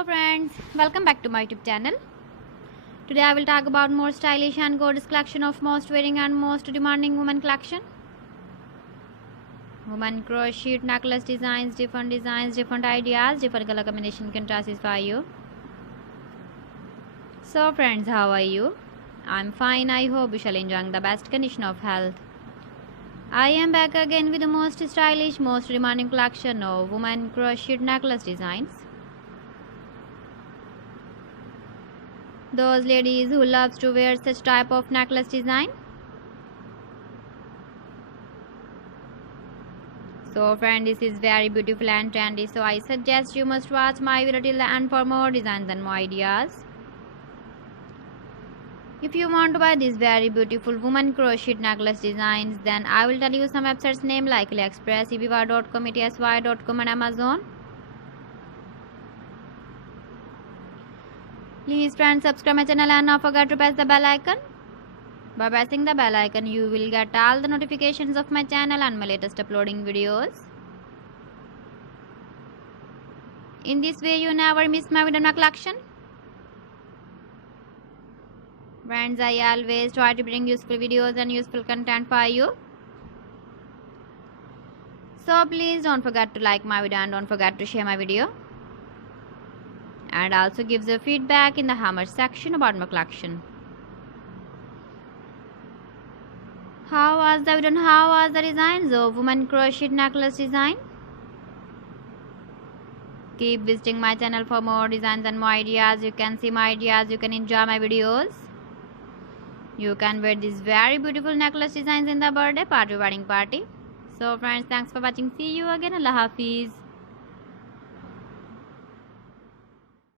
Hello friends, welcome back to my YouTube channel. Today I will talk about more stylish and gorgeous collection of most wearing and most demanding women collection. Women crochet necklace designs, different ideas, different color combination can satisfy you. So friends, how are you? I'm fine. I hope you shall enjoy the best condition of health. I am back again with the most stylish, most demanding collection of women crochet necklace designs. Those ladies who loves to wear such type of necklace design. So friend, this is very beautiful and trendy, so I suggest you must watch my video till the end for more designs and more ideas. If you want to buy these very beautiful woman crochet necklace designs, then I will tell you some websites name like AliExpress, eBay.com, etsy.com and Amazon. Please friends, subscribe my channel and not forget to press the bell icon. By pressing the bell icon, you will get all the notifications of my channel and my latest uploading videos. In this way, you never miss my video collection. Friends, I always try to bring useful videos and useful content for you. So please don't forget to like my video and don't forget to share my video. And also give the feedback in the comment section about my collection. How was the video and how was the designs of women crochet necklace design? Keep visiting my channel for more designs and more ideas. You can see my ideas, you can enjoy my videos. You can wear these very beautiful necklace designs in the birthday party, wedding party. So friends, thanks for watching. See you again. Allah Hafiz.